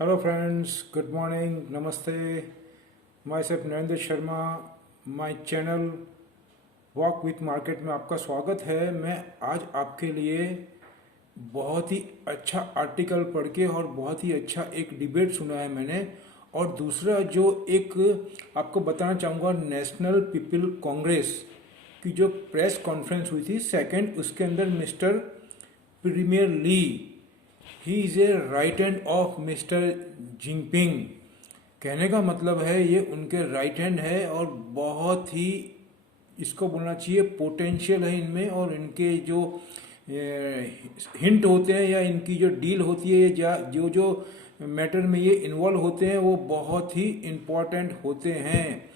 Hello friends, good morning, नमस्ते। My self Narendra Sharma, my channel walk with market में आपका स्वागत है। मैं आज आपके लिए बहुत ही अच्छा आर्टिकल पढ़ के और बहुत ही अच्छा एक डिबेट सुना है मैंने। और दूसरा जो एक आपको बताना चाहूँगा, नेशनल पीपल कांग्रेस की जो प्रेस कॉन्फ्रेंस हुई थी सेकंड, उसके अंदर mister premier Li, he is a right hand of mister Jinping. कहने का मतलब है ये उनके राइट हैंड है और बहुत ही, इसको बोलना चाहिए, पोटेंशियल है इनमें। और इनके जो हिंट होते हैं या इनकी जो डील होती है या जो जो मैटर में ये इन्वॉल्व होते हैं वो बहुत ही इम्पॉर्टेंट होते हैं।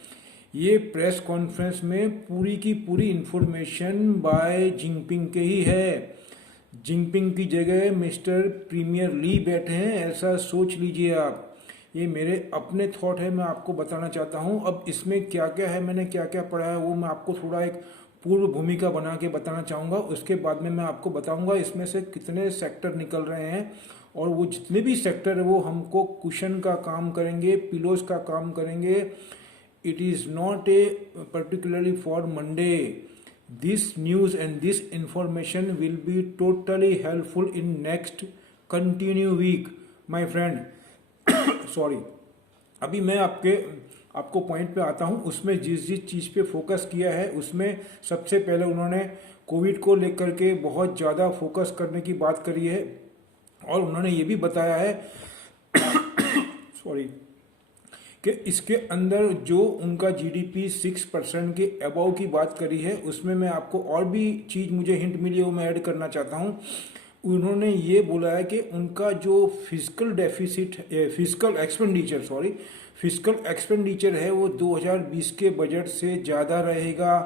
ये प्रेस कॉन्फ्रेंस में पूरी की पूरी इंफॉर्मेशन बाय जिनपिंग के ही है। जिनपिंग की जगह मिस्टर प्रीमियर ली बैठे हैं, ऐसा सोच लीजिए आप। ये मेरे अपने थॉट है, मैं आपको बताना चाहता हूँ। अब इसमें क्या क्या है, मैंने क्या क्या पढ़ा है, वो मैं आपको थोड़ा एक पूर्व भूमिका बना के बताना चाहूँगा। उसके बाद में मैं आपको बताऊँगा इसमें से कितने सेक्टर निकल रहे हैं, और वो जितने भी सेक्टर है वो हमको कुशन का काम करेंगे, पिलोज का काम करेंगे। It is not a particularly for Monday. This news and this information will be totally helpful in next continue week, my friend. Sorry. अभी मैं आपको पॉइंट पे आता हूँ। उसमें जिस जिस चीज़ पे फोकस किया है उसमें सबसे पहले उन्होंने कोविड को लेकर के बहुत ज़्यादा फोकस करने की बात करी है। और उन्होंने ये भी बताया है सॉरी, कि इसके अंदर जो उनका जीडीपी 6% के अबव की बात करी है, उसमें मैं आपको और भी चीज़ मुझे हिंट मिली है वो मैं ऐड करना चाहता हूँ। उन्होंने ये बोला है कि उनका जो फिजिकल डेफिसिट, फिजिकल एक्सपेंडिचर है वो 2020 के बजट से ज़्यादा रहेगा।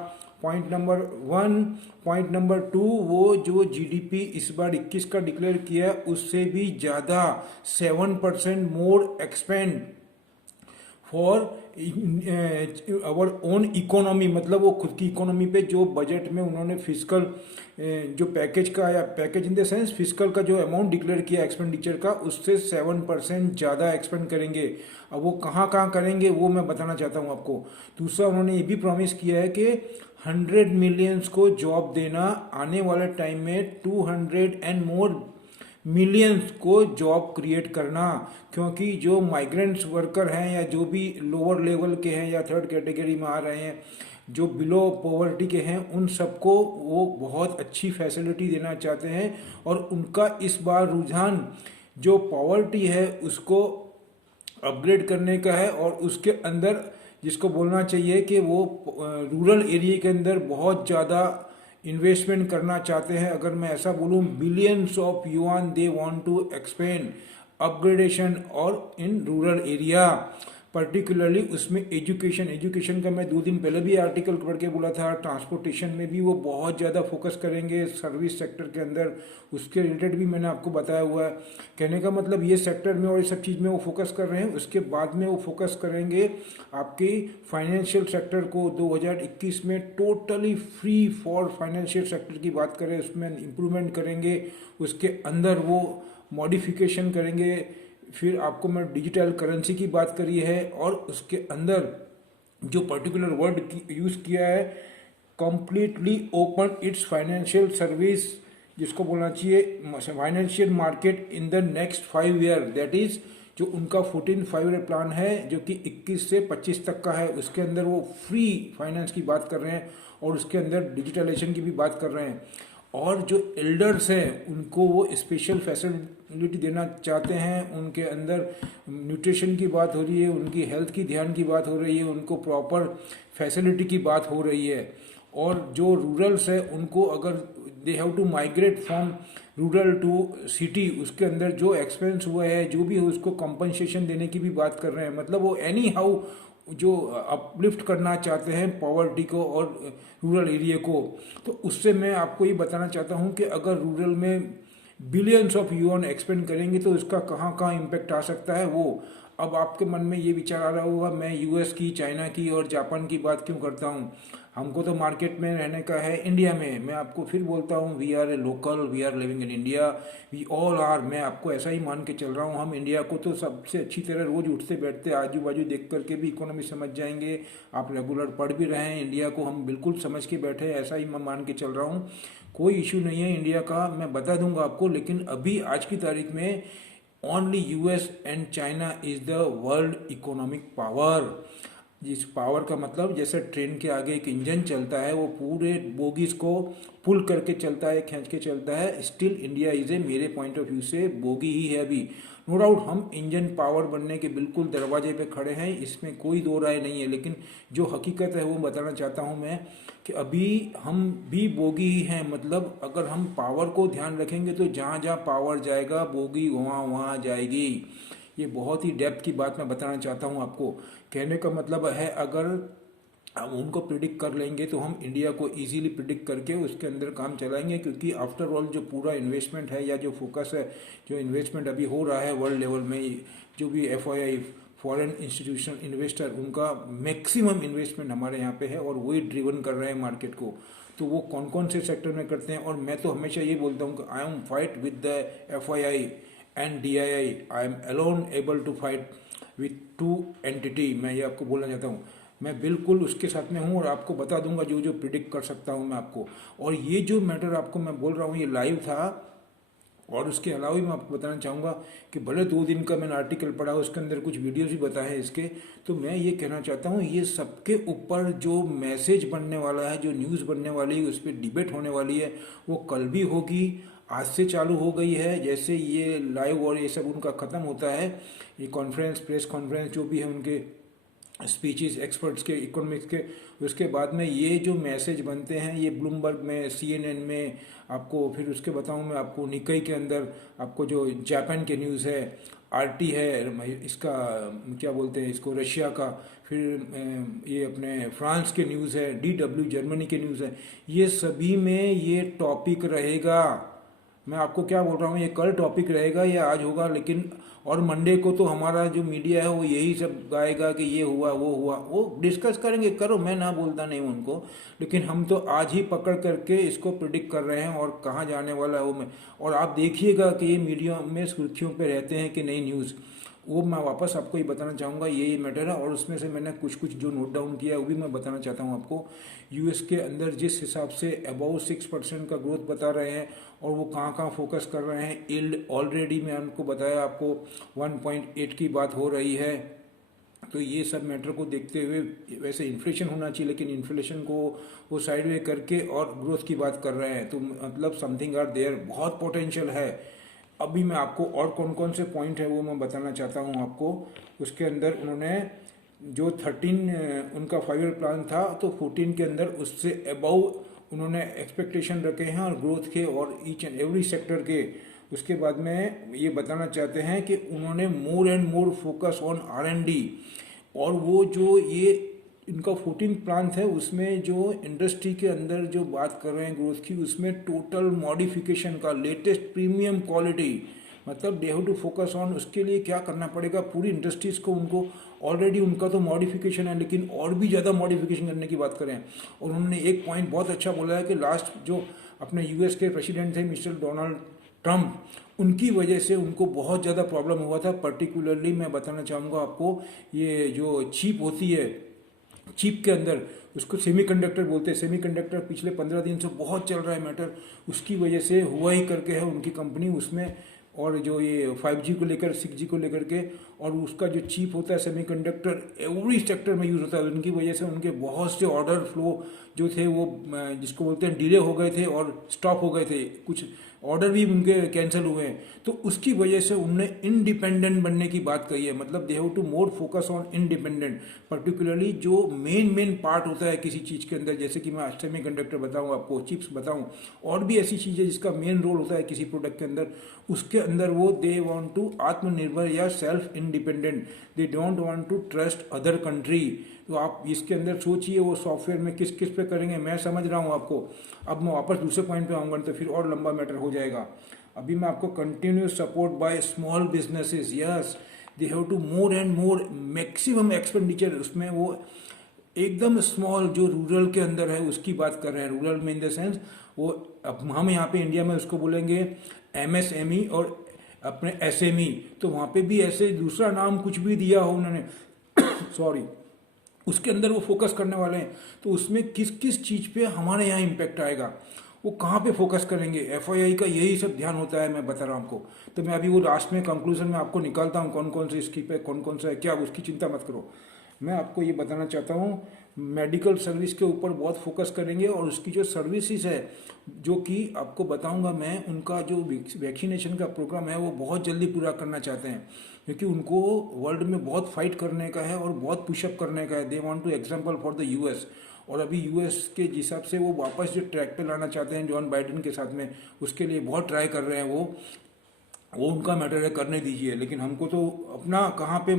Point number 1। पॉइंट नंबर 2, वो जो जीडीपी इस बार 21 का डिक्लेयर किया उससे भी ज़्यादा 7% more expend for our own economy. मतलब वो खुद की इकोनॉमी पे जो बजट में उन्होंने फिजिकल जो पैकेज का, या package in the sense physical का जो अमाउंट डिक्लेयर किया एक्सपेंडिचर का, उससे 7% ज़्यादा एक्सपेंड करेंगे। अब वो कहाँ कहाँ करेंगे वो मैं बताना चाहता हूँ आपको। दूसरा, उन्होंने ये भी प्रॉमिस किया है कि 100 मिलियंस को जॉब देना, आने वाले टाइम में 200 एंड मोर मिलियंस को जॉब क्रिएट करना। क्योंकि जो माइग्रेंट्स वर्कर हैं या जो भी लोअर लेवल के हैं या थर्ड कैटेगरी में आ रहे हैं, जो बिलो पॉवर्टी के हैं, उन सबको वो बहुत अच्छी फैसिलिटी देना चाहते हैं। और उनका इस बार रुझान जो पॉवर्टी है उसको अपग्रेड करने का है, और उसके अंदर जिसको बोलना चाहिए कि वो रूरल एरिया के अंदर बहुत ज़्यादा इन्वेस्टमेंट करना चाहते हैं। अगर मैं ऐसा बोलूँ, billions of yuan they want to expand upgradation और इन रूरल एरिया पर्टिकुलरली। उसमें एजुकेशन का मैं 2 दिन पहले भी आर्टिकल पढ़ के बोला था। ट्रांसपोर्टेशन में भी वो बहुत ज़्यादा फोकस करेंगे, सर्विस सेक्टर के अंदर उसके रिलेटेड भी मैंने आपको बताया हुआ है। कहने का मतलब ये सेक्टर में और ये सब चीज़ में वो फोकस कर रहे हैं। उसके बाद में वो फोकस करेंगे आपकी फाइनेंशियल सेक्टर को। 2021 में totally free for financial sector की बात करें, उसमें इम्प्रूवमेंट करेंगे। उसके अंदर वो मॉडिफिकेशन करेंगे। फिर आपको मैं डिजिटल करेंसी की बात करी है, और उसके अंदर जो पर्टिकुलर वर्ड यूज़ किया है, completely open it's financial service, जिसको बोलना चाहिए financial market in the next 5 year. That is जो उनका 14 5 ईयर प्लान है, जो कि 21 से 25 तक का है। उसके अंदर वो फ्री फाइनेंस की बात कर रहे हैं और उसके अंदर डिजिटलाइजेशन की भी बात कर रहे हैं। और जो एल्डर्स हैं उनको वो स्पेशल फैसिलिटी देना चाहते हैं। उनके अंदर न्यूट्रिशन की बात हो रही है, उनकी हेल्थ की ध्यान की बात हो रही है, उनको प्रॉपर फैसिलिटी की बात हो रही है। और जो रूरल्स है उनको अगर they have to migrate from rural to city, उसके अंदर जो एक्सपेंस हुआ है जो भी है उसको कंपनसेशन देने की भी बात कर रहे हैं। मतलब वो एनी हाउ जो अपलिफ्ट करना चाहते हैं पॉवर्टी को और रूरल एरिया को। तो उससे मैं आपको ये बताना चाहता हूँ कि अगर रूरल में बिलियंस ऑफ यूएन एक्सपेंड करेंगे तो इसका कहाँ कहाँ इम्पेक्ट आ सकता है वो। अब आपके मन में ये विचार आ रहा होगा, मैं यूएस की, चाइना की और जापान की बात क्यों करता हूँ। हमको तो मार्केट में रहने का है इंडिया में। मैं आपको फिर बोलता हूँ, we are a local, we are living in India, we all are. मैं आपको ऐसा ही मान के चल रहा हूँ। हम इंडिया को तो सबसे अच्छी तरह रोज उठते बैठते आजू बाजू देख करके भी इकोनॉमी समझ जाएंगे। आप रेगुलर पढ़ भी रहे हैं, इंडिया को हम बिल्कुल समझ के बैठे हैं, ऐसा ही मैं मान के चल रहा हूँ। कोई इशू नहीं है इंडिया का, मैं बता दूंगा आपको। लेकिन अभी आज की तारीख में only US and China is the world economic power. जिस पावर का मतलब, जैसे ट्रेन के आगे एक इंजन चलता है, वो पूरे बोगीज को पुल करके चलता है, खींच के चलता है। स्टिल इंडिया इज ए, मेरे पॉइंट ऑफ व्यू से बोगी ही है अभी। नो डाउट हम इंजन पावर बनने के बिल्कुल दरवाजे पे खड़े हैं, इसमें कोई दो राय नहीं है। लेकिन जो हकीकत है वो बताना चाहता हूँ मैं, कि अभी हम भी बोगी ही हैं। मतलब अगर हम पावर को ध्यान रखेंगे तो जहाँ जहाँ पावर जाएगा बोगी वहाँ वहाँ जाएगी। ये बहुत ही डेप्थ की बात मैं बताना चाहता हूँ आपको। कहने का मतलब है, अगर हम उनको प्रिडिक्ट कर लेंगे तो हम इंडिया को इजीली प्रिडिक्ट करके उसके अंदर काम चलाएंगे। क्योंकि आफ्टर ऑल जो पूरा इन्वेस्टमेंट है या जो फोकस है, जो इन्वेस्टमेंट अभी हो रहा है वर्ल्ड लेवल में, जो भी एफआईआई फॉरेन इंस्टीट्यूशनल इन्वेस्टर, उनका मैक्सिमम इन्वेस्टमेंट हमारे यहाँ पे है और वही ड्रिवन कर रहे हैं मार्केट को। तो वो कौन कौन से सेक्टर में करते हैं, और मैं तो हमेशा ये बोलता हूँ कि I am fight with the FII and DII. I am alone able to fight with two entity. मैं ये आपको बोलना चाहता हूँ, मैं बिल्कुल उसके साथ में हूँ और आपको बता दूंगा जो जो प्रिडिक्ट कर सकता हूँ मैं आपको। और ये जो मैटर आपको मैं बोल रहा हूँ ये लाइव था। और उसके अलावा भी मैं आपको बताना चाहूँगा कि भले 2 दिन का मैंने आर्टिकल पढ़ा, उसके अंदर कुछ वीडियोस भी बताए हैं इसके। तो मैं ये कहना चाहता हूँ, ये सबके ऊपर जो मैसेज बनने वाला है, जो न्यूज़ बनने वाली है, उस पर डिबेट होने वाली है, वो कल भी होगी। आज से चालू हो गई है। जैसे ये लाइव और ये सब उनका ख़त्म होता है, ये कॉन्फ्रेंस, प्रेस कॉन्फ्रेंस जो भी है, उनके स्पीचेस एक्सपर्ट्स के, इकोनॉमिक्स के, उसके बाद में ये जो मैसेज बनते हैं, ये ब्लूमबर्ग में, सीएनएन में आपको, फिर उसके बताऊं मैं आपको निकाई के अंदर आपको जो जापान के न्यूज़ है, आरटी है, इसका क्या बोलते हैं इसको, रशिया का, फिर ये अपने फ्रांस के न्यूज़ है, डीडब्ल्यू जर्मनी के न्यूज़ है। ये सभी में ये टॉपिक रहेगा। मैं आपको क्या बोल रहा हूँ, ये कल टॉपिक रहेगा या आज होगा, लेकिन और मंडे को तो हमारा जो मीडिया है वो यही सब गाएगा कि ये हुआ वो हुआ, वो डिस्कस करेंगे, करो, मैं ना बोलता नहीं उनको। लेकिन हम तो आज ही पकड़ करके इसको प्रिडिक्ट कर रहे हैं और कहाँ जाने वाला है वो मैं। और आप देखिएगा कि ये मीडिया में सुर्खियों पे रहते हैं कि नई न्यूज़, वो मैं वापस आपको ये बताना चाहूँगा, ये मैटर है। और उसमें से मैंने कुछ कुछ जो नोट डाउन किया है वो भी मैं बताना चाहता हूँ आपको। यूएस के अंदर जिस हिसाब से अबाउट 6% का ग्रोथ बता रहे हैं, और वो कहाँ कहाँ फोकस कर रहे हैं। यील्ड ऑलरेडी मैं उनको बताया आपको 1.8 की बात हो रही है। तो ये सब मैटर को देखते हुए, वैसे इन्फ्लेशन होना चाहिए, लेकिन इन्फ्लेशन को वो साइड वे करके और ग्रोथ की बात कर रहे हैं। तो मतलब समथिंग आर देयर, बहुत पोटेंशियल है। अभी मैं आपको और कौन कौन से पॉइंट है वो मैं बताना चाहता हूँ आपको। उसके अंदर उन्होंने जो 13 उनका 5 ईयर प्लान था, तो 14 के अंदर उससे अबाउ उन्होंने एक्सपेक्टेशन रखे हैं और ग्रोथ के और ईच एंड एवरी सेक्टर के। उसके बाद में ये बताना चाहते हैं कि उन्होंने मोर and more focus on R&D। और वो जो ये इनका 14 प्लान है, उसमें जो इंडस्ट्री के अंदर जो बात कर रहे हैं ग्रोथ की, उसमें टोटल मॉडिफिकेशन का, लेटेस्ट प्रीमियम क्वालिटी, मतलब they have to focus on. उसके लिए क्या करना पड़ेगा, पूरी इंडस्ट्रीज को, उनको ऑलरेडी उनका तो मॉडिफिकेशन है, लेकिन और भी ज़्यादा मॉडिफिकेशन करने की बात करें। और उन्होंने एक पॉइंट बहुत अच्छा बोला है कि लास्ट जो अपने यूएस के प्रेसिडेंट थे मिस्टर डोनाल्ड ट्रंप, उनकी वजह से उनको बहुत ज़्यादा प्रॉब्लम हुआ था। पर्टिकुलरली मैं बताना चाहूँगा आपको, ये जो चिप होती है, चिप के अंदर उसको सेमीकंडक्टर बोलते हैं। सेमीकंडक्टर पिछले 15 दिन से बहुत चल रहा है मैटर, उसकी वजह से हुआ ही करके है उनकी कंपनी उसमें। और जो ये 5G को लेकर, 6G को लेकर के, और उसका जो चिप होता है सेमीकंडक्टर, एवरी सेक्टर में यूज़ होता है। उनकी वजह से उनके बहुत से ऑर्डर फ्लो जो थे वो जिसको बोलते हैं डिले हो गए थे और स्टॉप हो गए थे, कुछ ऑर्डर भी उनके कैंसिल हुए हैं। तो उसकी वजह से उनने इंडिपेंडेंट बनने की बात कही है। मतलब they have to more focus on independent, particularly जो मेन पार्ट होता है किसी चीज़ के अंदर, जैसे कि मैं सेमीकंडक्टर बताऊं आपको, चिप्स बताऊं, और भी ऐसी चीज़ें जिसका मेन रोल होता है किसी प्रोडक्ट के अंदर, उसके अंदर वो दे वांट टू आत्मनिर्भर या self independent. They don't want to trust other country. तो आप इसके अंदर सोचिए वो सॉफ्टवेयर में किस किस पे करेंगे, मैं समझ रहा हूँ आपको। अब मैं वापस दूसरे पॉइंट पे आऊँगा तो फिर और लंबा मैटर हो जाएगा। अभी मैं आपको continue support by small businesses, yes, they have to more and more maximum expenditure. उसमें वो एकदम स्मॉल जो रूरल के अंदर है उसकी बात कर रहे हैं। रूरल में इन द सेंस वो, अब हम यहाँ पे इंडिया में उसको बोलेंगे एमएसएमई और अपने एसएमई, तो वहाँ पे भी ऐसे दूसरा नाम कुछ भी दिया हो उन्होंने सॉरी, उसके अंदर वो फोकस करने वाले हैं। तो उसमें किस किस चीज़ पे हमारे यहाँ इम्पेक्ट आएगा, वो कहाँ पे फोकस करेंगे, एफआईआई का यही सब ध्यान होता है, मैं बता रहा हूँ आपको। तो मैं अभी वो लास्ट में कंक्लूजन में आपको निकालता हूँ कौन कौन से इसकी पे कौन कौन सा है क्या, उसकी चिंता मत करो। मैं आपको ये बताना चाहता हूँ, मेडिकल सर्विस के ऊपर बहुत फोकस करेंगे और उसकी जो सर्विसेज है जो कि आपको बताऊंगा मैं, उनका जो वैक्सीनेशन का प्रोग्राम है वो बहुत जल्दी पूरा करना चाहते हैं, क्योंकि उनको वर्ल्ड में बहुत फाइट करने का है और बहुत पुशअप करने का है। दे want two example for the US. और अभी यूएस के हिसाब से वो वापस जो ट्रैक पे लाना चाहते हैं जॉन बाइडेन के साथ में, उसके लिए बहुत ट्राई कर रहे हैं वो उनका मैटर है, करने दीजिए। लेकिन हमको तो अपना कहाँ पे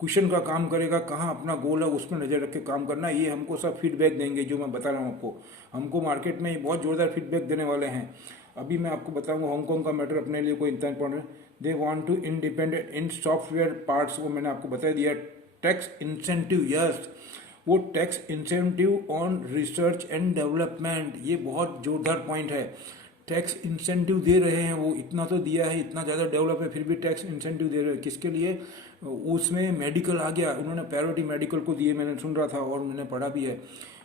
क्वेश्चन का काम करेगा, कहाँ अपना गोल है उस पर नज़र रख के काम करना है। ये हमको सब फीडबैक देंगे जो मैं बता रहा हूँ आपको। हमको मार्केट में बहुत ज़ोरदार फीडबैक देने वाले हैं। अभी मैं आपको बताऊंगा हांगकांग का मैटर अपने लिए कोई इतना important. They want to independent in software parts, वो मैंने आपको बता दिया। टैक्स इंसेंटिव, यस, वो tax incentive on research and development, ये बहुत जोरदार पॉइंट है। टैक्स इंसेंटिव दे रहे हैं, वो इतना तो दिया है, इतना ज़्यादा डेवलप है, फिर भी टैक्स इंसेंटिव दे रहे हैं किसके लिए। उसमें मेडिकल आ गया, उन्होंने प्रायोरिटी मेडिकल को दिए, मैंने सुन रहा था और मैंने पढ़ा भी है।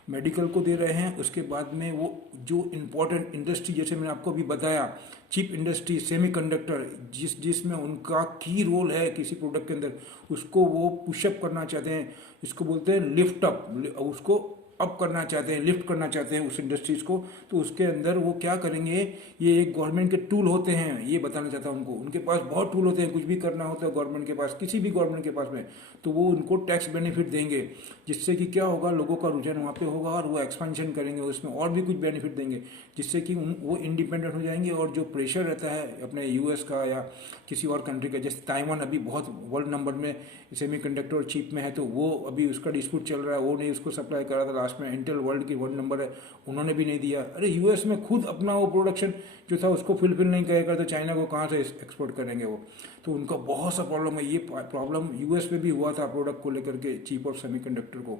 मेडिकल को दे रहे हैं, उसके बाद में वो जो इम्पोर्टेंट इंडस्ट्री, जैसे मैंने आपको भी बताया, चिप इंडस्ट्री, सेमीकंडक्टर, जिसमें उनका की रोल है किसी प्रोडक्ट के अंदर, उसको वो पुशअप करना चाहते हैं। इसको बोलते हैं लिफ्ट अप, उसको अप करना चाहते हैं, लिफ्ट करना चाहते हैं उस इंडस्ट्रीज को। तो उसके अंदर वो क्या करेंगे, ये एक गवर्नमेंट के टूल होते हैं, ये बताना चाहता हूँ उनको। उनके पास बहुत टूल होते हैं, कुछ भी करना होता है गवर्नमेंट के पास, किसी भी गवर्नमेंट के पास में, तो वो उनको टैक्स बेनिफिट देंगे, जिससे कि क्या होगा, लोगों का रुझान वहाँ पे होगा और वो एक्सपेंशन करेंगे, उसमें और भी कुछ बेनिफिट देंगे, जिससे कि वो इंडिपेंडेंट हो जाएंगे। और जो प्रेशर रहता है अपने यूएस का या किसी और कंट्री का, जैसे ताइवान अभी बहुत वर्ल्ड नंबर में सेमीकंडक्टर और चिप में है, तो वो अभी उसका डिस्प्यूट चल रहा है, वो नहीं उसको सप्लाई करा था लास्ट में। इंटेल वर्ल्ड की वर्ल्ड नंबर है, उन्होंने भी नहीं दिया। अरे यूएस में खुद अपना वो प्रोडक्शन जो था उसको फुलफिल नहीं करेगा तो चाइना को कहाँ से एक्सपोर्ट करेंगे वो। तो उनका बहुत सा प्रॉब्लम है। ये प्रॉब्लम यूएस में भी हुआ था प्रोडक्ट को लेकर के, चिप और सेमीकंडक्टर को।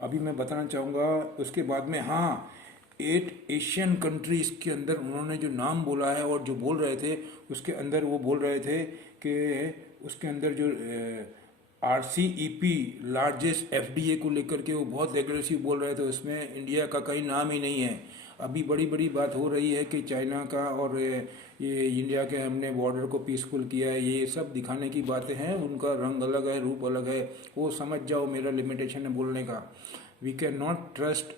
अभी मैं बताना चाहूँगा उसके बाद में, हाँ, 8 एशियन कंट्रीज के अंदर उन्होंने जो नाम बोला है और जो बोल रहे थे उसके अंदर, वो बोल रहे थे कि उसके अंदर जो आरसीईपी लार्जेस्ट एफडीए को लेकर के वो बहुत एग्रेसिव बोल रहे थे, उसमें इंडिया का कहीं नाम ही नहीं है। अभी बड़ी बड़ी बात हो रही है कि चाइना का और ये इंडिया के हमने बॉर्डर को पीसफुल किया है, ये सब दिखाने की बातें हैं। उनका रंग अलग है, रूप अलग है, वो समझ जाओ मेरा लिमिटेशन है बोलने का। We can not trust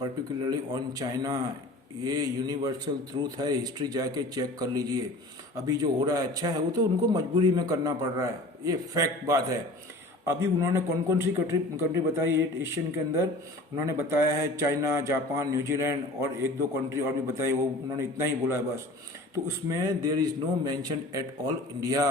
particularly on China, ये यूनिवर्सल ट्रूथ है, हिस्ट्री जाके चेक कर लीजिए। अभी जो हो रहा है अच्छा है, वो तो उनको मजबूरी में करना पड़ रहा है, ये फैक्ट बात है। अभी उन्होंने कौन कौन सी कंट्री बताई 8 एशियन के अंदर, उन्होंने बताया है चाइना, जापान, न्यूजीलैंड और एक दो कंट्री और भी बताई, वो उन्होंने इतना ही बोला है बस। तो उसमें there is no mention at all India.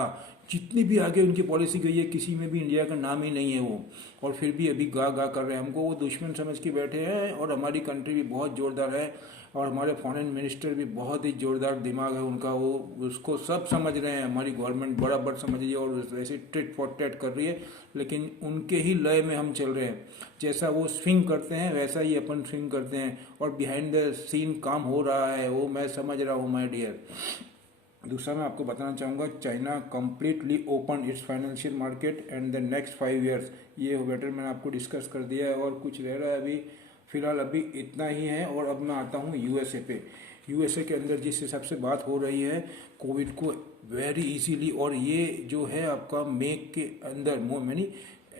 जितनी भी आगे उनकी पॉलिसी गई है, किसी में भी इंडिया का नाम ही नहीं है वो। और फिर भी अभी गा गा कर रहे हैं, हमको वो दुश्मन समझ के बैठे हैं। और हमारी कंट्री भी बहुत ज़ोरदार है और हमारे फॉरेन मिनिस्टर भी बहुत ही ज़ोरदार दिमाग है उनका, वो उसको सब समझ रहे हैं। हमारी गवर्नमेंट बराबर समझ रही है और वैसे टिट फॉर टैट कर रही है, लेकिन उनके ही लय में हम चल रहे हैं। जैसा वो स्विंग करते हैं वैसा ही अपन स्विंग करते हैं, और बिहाइंड द सीन काम हो रहा है, वो मैं समझ रहा हूँ माय डियर। दूसरा मैं आपको बताना चाहूँगा, China completely open it's financial market and the next 5 years, ये बेटर मैंने आपको डिस्कस कर दिया है। और कुछ रह रहा है अभी, फिलहाल अभी इतना ही है। और अब मैं आता हूँ यूएसए पे। यूएसए के अंदर जिस हिसाब से बात हो रही है कोविड को वेरी इजीली, और ये जो है आपका मई के अंदर many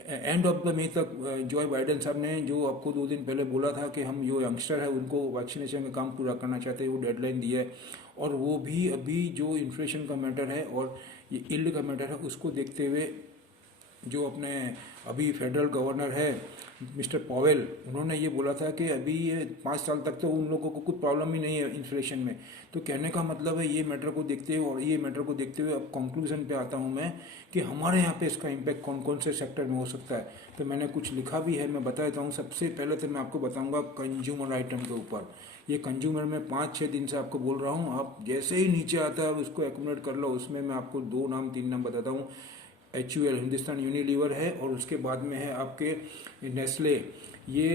end of the May तक, जो बाइडेन साहब ने जो आपको 2 दिन पहले बोला था कि हम जो यंगस्टर है उनको वैक्सीनेशन का काम पूरा करना चाहते हैं, वो डेडलाइन दिया है। और वो भी अभी जो इन्फ्लेशन का मैटर है और ये यील्ड का मैटर है, उसको देखते हुए जो अपने अभी फेडरल गवर्नर है मिस्टर पॉवेल, उन्होंने ये बोला था कि अभी ये 5 साल तक तो उन लोगों को कुछ प्रॉब्लम ही नहीं है इन्फ्लेशन में। तो कहने का मतलब है ये मैटर को देखते हुए, और ये मैटर को देखते हुए अब कंक्लूजन पे आता हूँ मैं कि हमारे यहाँ पे इसका इम्पैक्ट कौन कौन से सेक्टर में हो सकता है। तो मैंने कुछ लिखा भी है, मैं बता देता हूँ। सबसे पहले तो मैं आपको बताऊँगा कंज्यूमर आइटम के ऊपर। ये कंज्यूमर में 5-6 दिन से आपको बोल रहा हूँ, आप जैसे ही नीचे आता है उसको एकोमोडेट कर लो। उसमें मैं आपको 2 नाम 3 नाम बताता हूँ। HUL हिंदुस्तान यूनिलीवर है, और उसके बाद में है आपके नेस्ले। ये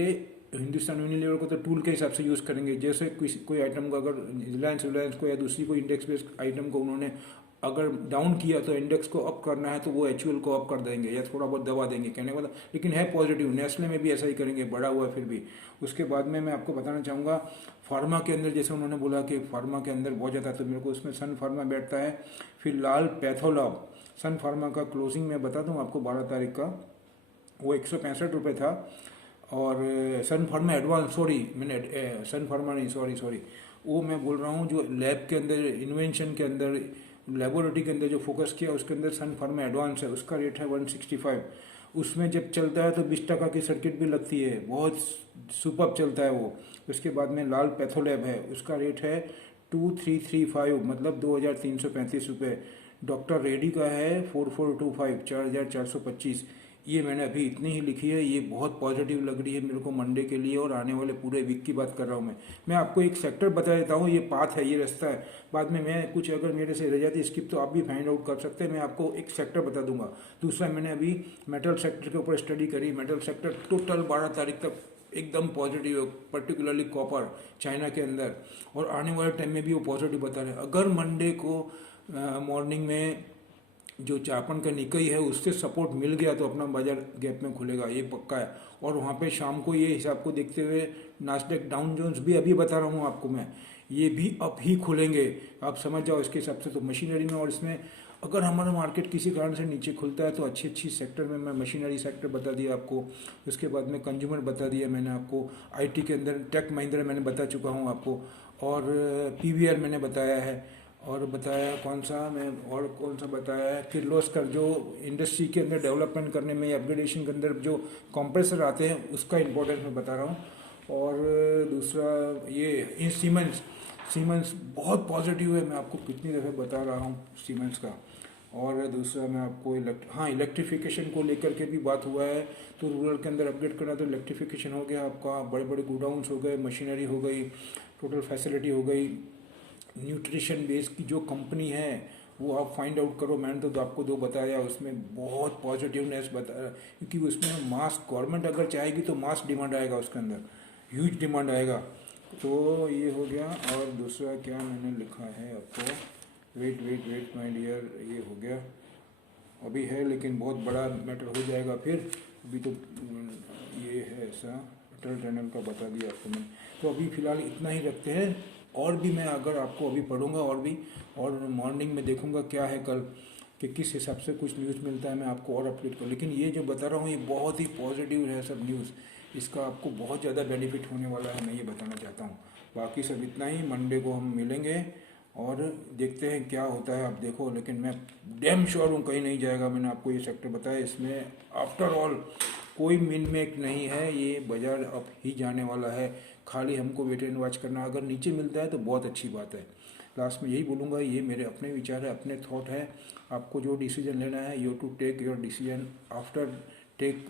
हिंदुस्तान यूनिलीवर को तो टूल के हिसाब से यूज़ करेंगे। जैसे कोई आइटम का अगर रिलायंस को या दूसरी कोई इंडेक्स बेस्ड आइटम को उन्होंने अगर डाउन किया तो इंडेक्स को अप करना है तो वो HUL को अप कर देंगे या थोड़ा बहुत दबा देंगे, कहने का मतलब, लेकिन है पॉजिटिव। नेस्ले में भी ऐसा ही करेंगे, बढ़ा हुआ है फिर भी। उसके बाद में मैं आपको बताना चाहूँगा फार्मा के अंदर, जैसे उन्होंने बोला कि फार्मा के अंदर बहुत ज़्यादा, तो मेरे को उसमें सन फार्मा बैठता है। फिर लाल पैथोलॉब, सन फार्मा का क्लोजिंग मैं बता दूँ आपको 12 तारीख का, वो 165 रुपये था। और सन फार्मा एडवांस, सॉरी मैंने सन फार्मा नहीं, सॉरी वो मैं बोल रहा हूँ जो लैब के अंदर, इन्वेंशन के अंदर, लेबोरेटरी के अंदर जो फोकस किया उसके अंदर सन फार्मा एडवांस है, उसका रेट है 165। उसमें जब चलता है तो 20 टका की सर्किट भी लगती है, बहुत सुपर चलता है वो। उसके बाद में लाल पैथोलैब है, उसका रेट है 2335, मतलब 2335 रुपये। डॉक्टर रेड्डी का है 4425, 4425। ये मैंने अभी इतनी ही लिखी है, ये बहुत पॉजिटिव लग रही है मेरे को मंडे के लिए, और आने वाले पूरे वीक की बात कर रहा हूँ मैं आपको एक सेक्टर बता देता हूँ, ये पाथ है, ये रास्ता है। बाद में मैं कुछ अगर मेरे से रह जाती स्किप तो आप भी फाइंड आउट कर सकते हैं, मैं आपको एक सेक्टर बता दूंगा। दूसरा, मैंने अभी मेटल सेक्टर के ऊपर स्टडी करी। मेटल सेक्टर टोटल 12 तारीख तक एकदम पॉजिटिव है, पर्टिकुलरली कॉपर चाइना के अंदर, और आने वाले टाइम में भी वो पॉजिटिव बता रहे हैं। अगर मंडे को मॉर्निंग में जो जापान का निकई है उससे सपोर्ट मिल गया तो अपना बाजार गैप में खुलेगा, ये पक्का है। और वहाँ पे शाम को ये हिसाब को देखते हुए नास्डेक डाउन जोन्स भी अभी बता रहा हूँ आपको मैं, ये भी अब ही खुलेंगे, आप समझ जाओ इसके हिसाब से। तो मशीनरी में, और इसमें अगर हमारा मार्केट किसी कारण से नीचे खुलता है तो अच्छी अच्छी सेक्टर में मैं मशीनरी सेक्टर बता दिया आपको। उसके बाद में कंज्यूमर बता दिया मैंने आपको, IT के अंदर टेक महिंद्रा मैंने बता चुका हूँ आपको, और PVR मैंने बताया है, और बताया कौन सा बताया है, किर्लोस्कर जो इंडस्ट्री के अंदर डेवलपमेंट करने में, अपग्रेडेशन के अंदर जो कंप्रेसर आते हैं उसका इंपॉर्टेंस मैं बता रहा हूँ। और दूसरा ये सीमेंस बहुत पॉजिटिव है, मैं आपको कितनी दफ़े बता रहा हूँ सीमेंस का। और दूसरा मैं आपको इलेक्ट्रिफिकेशन को लेकर के भी बात हुआ है, तो रूरल के अंदर अपग्रेड करना, तो इलेक्ट्रिफिकेशन हो गया आपका, बड़े बड़े गोडाउंस हो गए, मशीनरी हो गई, टोटल फैसिलिटी हो गई। न्यूट्रिशन बेस की जो कंपनी है वो आप फाइंड आउट करो, मैंने तो आपको दो बताया, उसमें बहुत पॉजिटिवनेस बताया, क्योंकि उसमें मास, गवर्नमेंट अगर चाहेगी तो मास डिमांड आएगा उसके अंदर, ह्यूज डिमांड आएगा। तो ये हो गया। और दूसरा क्या मैंने लिखा है आपको, वेट माय डियर, ये हो गया, अभी है लेकिन बहुत बड़ा मैटर हो जाएगा फिर, अभी तो ये है ऐसा, अटल टनल का बता दिया आपको मैंने। तो अभी फ़िलहाल इतना ही रखते हैं, और भी मैं अगर आपको अभी पढ़ूंगा और भी, और मॉर्निंग में देखूंगा क्या है कल, कि किस हिसाब से कुछ न्यूज़ मिलता है मैं आपको और अपडेट करूँ। लेकिन ये जो बता रहा हूँ ये बहुत ही पॉजिटिव है सब न्यूज़, इसका आपको बहुत ज़्यादा बेनिफिट होने वाला है, मैं ये बताना चाहता हूँ। बाकी सब इतना ही, मंडे को हम मिलेंगे और देखते हैं क्या होता है, आप देखो। लेकिन मैं डैम श्योर हूँ कहीं नहीं जाएगा, मैंने आपको ये सेक्टर बताया, इसमें आफ्टर ऑल कोई मिन मेक नहीं है, ये बाजार अब ही जाने वाला है, खाली हमको वेट एंड वॉच करना। अगर नीचे मिलता है तो बहुत अच्छी बात है। लास्ट में यही बोलूँगा, ये मेरे अपने विचार है, अपने थॉट है। आपको जो डिसीजन लेना है, you to take your decision after take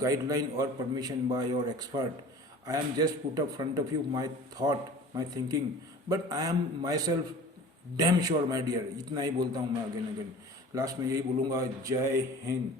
guideline और permission by your expert. I am just put up front of you my thought, my thinking, but I am myself damn sure my dear, इतना ही बोलता हूँ मैं again. Last में यही बोलूँगा, जय हिंद।